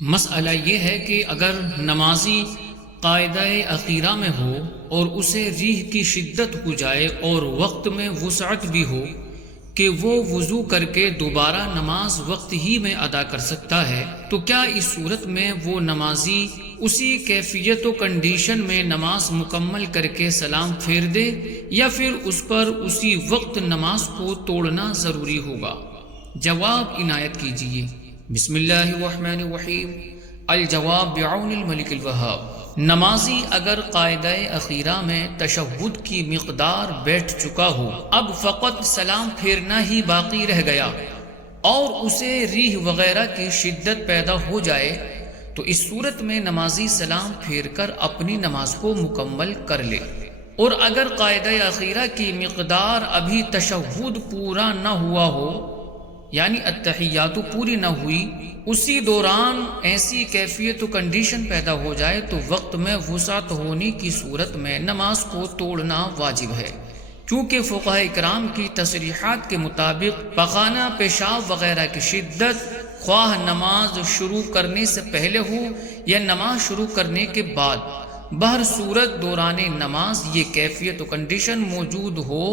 مسئلہ یہ ہے کہ اگر نمازی قاعدہ اخیرہ میں ہو اور اسے ریح کی شدت ہو جائے اور وقت میں وسعت بھی ہو کہ وہ وضو کر کے دوبارہ نماز وقت ہی میں ادا کر سکتا ہے، تو کیا اس صورت میں وہ نمازی اسی کیفیت و کنڈیشن میں نماز مکمل کر کے سلام پھیر دے یا پھر اس پر اسی وقت نماز کو توڑنا ضروری ہوگا؟ جواب عنایت کیجیے۔ بسم اللہ الرحمن الرحیم۔ الجواب بعون الملک الوہاب۔ نمازی اگر قاعدہ اخیرہ میں تشہد کی مقدار بیٹھ چکا ہو، اب فقط سلام پھیرنا ہی باقی رہ گیا اور اسے ریح وغیرہ کی شدت پیدا ہو جائے، تو اس صورت میں نمازی سلام پھیر کر اپنی نماز کو مکمل کر لے۔ اور اگر قاعدہ اخیرہ کی مقدار ابھی تشہد پورا نہ ہوا ہو، یعنی التحیات پوری نہ ہوئی، اسی دوران ایسی کیفیت و کنڈیشن پیدا ہو جائے تو وقت میں وسعت ہونے کی صورت میں نماز کو توڑنا واجب ہے، کیونکہ فقہاء اکرام کی تصریحات کے مطابق پخانہ، پیشاب وغیرہ کی شدت خواہ نماز شروع کرنے سے پہلے ہو یا نماز شروع کرنے کے بعد، بہر صورت دوران نماز یہ کیفیت و کنڈیشن موجود ہو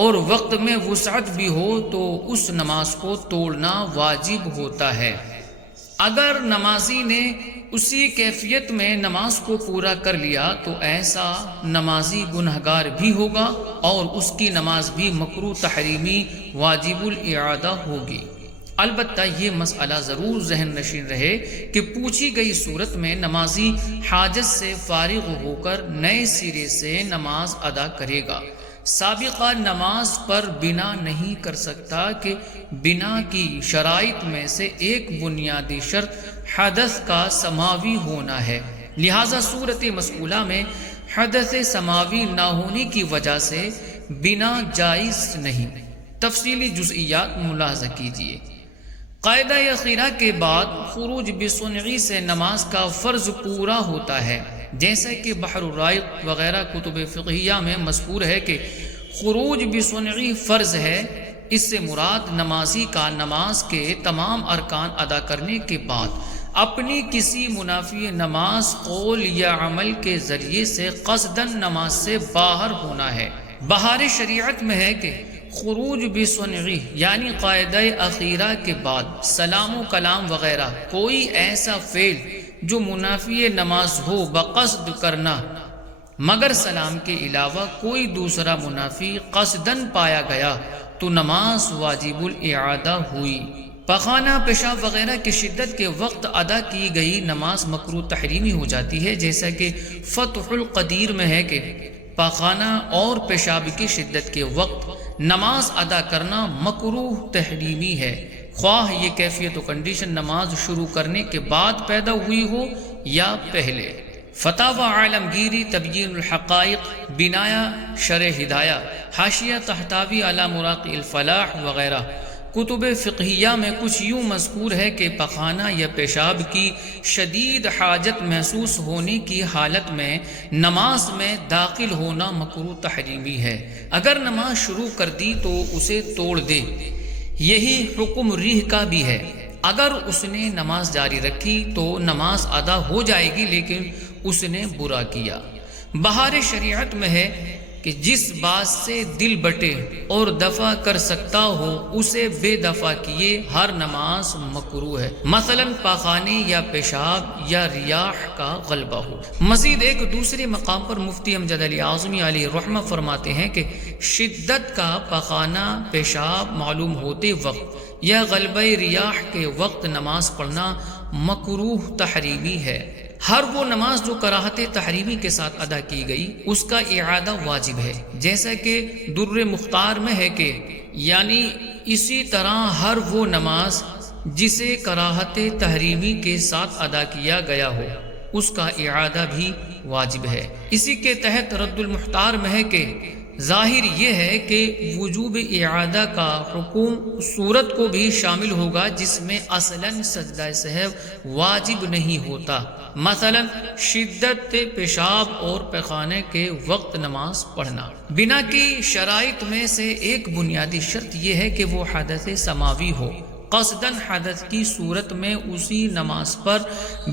اور وقت میں وسعت بھی ہو تو اس نماز کو توڑنا واجب ہوتا ہے۔ اگر نمازی نے اسی کیفیت میں نماز کو پورا کر لیا تو ایسا نمازی گنہگار بھی ہوگا اور اس کی نماز بھی مکروہ تحریمی واجب الاعادہ ہوگی۔ البتہ یہ مسئلہ ضرور ذہن نشین رہے کہ پوچھی گئی صورت میں نمازی حاجت سے فارغ ہو کر نئے سرے سے نماز ادا کرے گا۔ سابقہ نماز پر بنا نہیں کر سکتا کہ بنا کی شرائط میں سے ایک بنیادی شرط حدث کا سماوی ہونا ہے، لہذا صورت مسئولہ میں حدث سماوی نہ ہونے کی وجہ سے بنا جائز نہیں۔ تفصیلی جزئیات ملاحظہ کیجیے۔ قاعدہ اخیرہ کے بعد خروج بصنعی سے نماز کا فرض پورا ہوتا ہے، جیسا کہ بحر الرائق وغیرہ کتب فقہیہ میں مذکور ہے کہ خروج بصنعی فرض ہے۔ اس سے مراد نمازی کا نماز کے تمام ارکان ادا کرنے کے بعد اپنی کسی منافی نماز قول یا عمل کے ذریعے سے قصداً نماز سے باہر ہونا ہے۔ بہار شریعت میں ہے کہ خروج بصنعی یعنی قاعدہ اخیرہ کے بعد سلام و کلام وغیرہ کوئی ایسا فعل جو منافی نماز ہو بقصد کرنا، مگر سلام کے علاوہ کوئی دوسرا منافی قصداً پایا گیا تو نماز واجب الاعادہ ہوئی۔ پخانہ، پیشاب وغیرہ کی شدت کے وقت ادا کی گئی نماز مکروہ تحریمی ہو جاتی ہے، جیسا کہ فتح القدیر میں ہے کہ پخانہ اور پیشاب کی شدت کے وقت نماز ادا کرنا مکروہ تحریمی ہے، خواہ یہ کیفیت و کنڈیشن نماز شروع کرنے کے بعد پیدا ہوئی ہو یا پہلے۔ فتاوی عالمگیری، تبیین الحقائق، بنایا شرح ہدایہ، حاشیہ تحتوی علی مراقی الفلاح وغیرہ کتب فقہیہ میں کچھ یوں مذکور ہے کہ پخانہ یا پیشاب کی شدید حاجت محسوس ہونے کی حالت میں نماز میں داخل ہونا مکروہ تحریمی ہے۔ اگر نماز شروع کر دی تو اسے توڑ دے، یہی حکم ریح کا بھی ہے۔ اگر اس نے نماز جاری رکھی تو نماز ادا ہو جائے گی، لیکن اس نے برا کیا۔ بہار شریعت میں ہے کہ جس بات سے دل بٹے اور دفع کر سکتا ہو اسے بے دفع کیے ہر نماز مکروہ ہے، مثلا پاخانے یا پیشاب یا ریاح کا غلبہ ہو۔ مزید ایک دوسرے مقام پر مفتی امجد علی اعظمی علیہ الرحمہ فرماتے ہیں کہ شدت کا پاخانہ پیشاب معلوم ہوتے وقت یا غلبہ ریاح کے وقت نماز پڑھنا مکروہ تحریمی ہے۔ ہر وہ نماز جو کراہت تحریمی کے ساتھ ادا کی گئی اس کا اعادہ واجب ہے، جیسا کہ در مختار میں ہے کہ یعنی اسی طرح ہر وہ نماز جسے کراہت تحریمی کے ساتھ ادا کیا گیا ہو اس کا اعادہ بھی واجب ہے۔ اسی کے تحت رد المختار میں ہے کہ ظاہر یہ ہے کہ وجوب اعادہ کا حکم صورت کو بھی شامل ہوگا جس میں اصلاً سجدہ سہو واجب نہیں ہوتا، مثلا شدت پیشاب اور پیخانے کے وقت نماز پڑھنا۔ بنا کی شرائط میں سے ایک بنیادی شرط یہ ہے کہ وہ حدث سماوی ہو، قصدن حدث کی صورت میں اسی نماز پر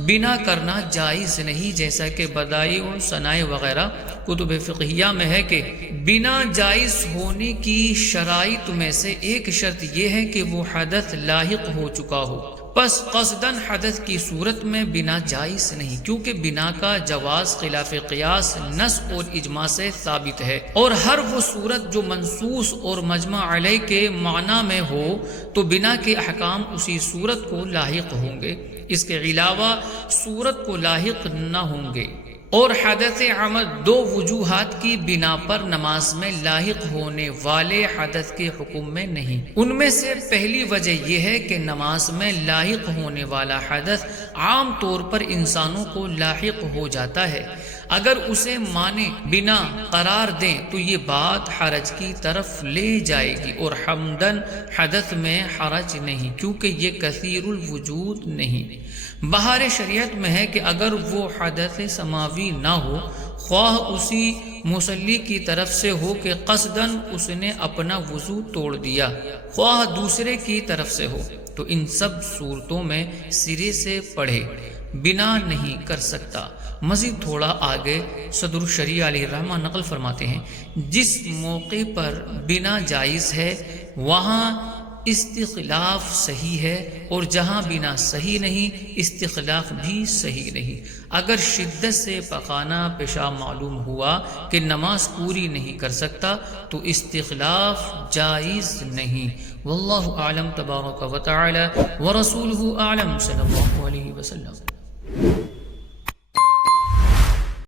بنا کرنا جائز نہیں، جیسا کہ بدائع و ثنائے وغیرہ کتب فقہیہ میں ہے کہ بنا جائز ہونے کی شرائط میں سے ایک شرط یہ ہے کہ وہ حدث لاحق ہو چکا ہو۔ پس قصدن حدث کی صورت میں بنا جائز نہیں، کیونکہ بنا کا جواز خلاف قیاس نص اور اجماع سے ثابت ہے، اور ہر وہ صورت جو منصوص اور مجمع علیہ کے معنی میں ہو تو بنا کے احکام اسی صورت کو لاحق ہوں گے، اس کے علاوہ صورت کو لاحق نہ ہوں گے۔ اور حدث عمد دو وجوہات کی بنا پر نماز میں لاحق ہونے والے حدث کے حکم میں نہیں۔ ان میں سے پہلی وجہ یہ ہے کہ نماز میں لاحق ہونے والا حدث عام طور پر انسانوں کو لاحق ہو جاتا ہے، اگر اسے مانے بنا قرار دیں تو یہ بات حرج کی طرف لے جائے گی، اور حمدن حدث میں حرج نہیں، کیونکہ یہ کثیر الوجود نہیں۔ بہار شریعت میں ہے کہ اگر وہ حدث سماوی نہ ہو، خواہ اسی مصلی کی طرف سے ہو کہ قصدن اس نے اپنا وضو توڑ دیا، خواہ دوسرے کی طرف سے ہو، تو ان سب صورتوں میں سرے سے پڑھے بنا نہیں کر سکتا۔ مزید تھوڑا آگے صدر الشریعہ علیہ الرحمہ نقل فرماتے ہیں، جس موقع پر بنا جائز ہے وہاں استخلاف صحیح ہے، اور جہاں بنا صحیح نہیں استخلاف بھی صحیح نہیں۔ اگر شدت سے پخانہ پیشاب معلوم ہوا کہ نماز پوری نہیں کر سکتا تو استخلاف جائز نہیں۔ واللہ اعلم تبارک و تعالی ورسولہ اعلم صلی اللہ علیہ وسلم۔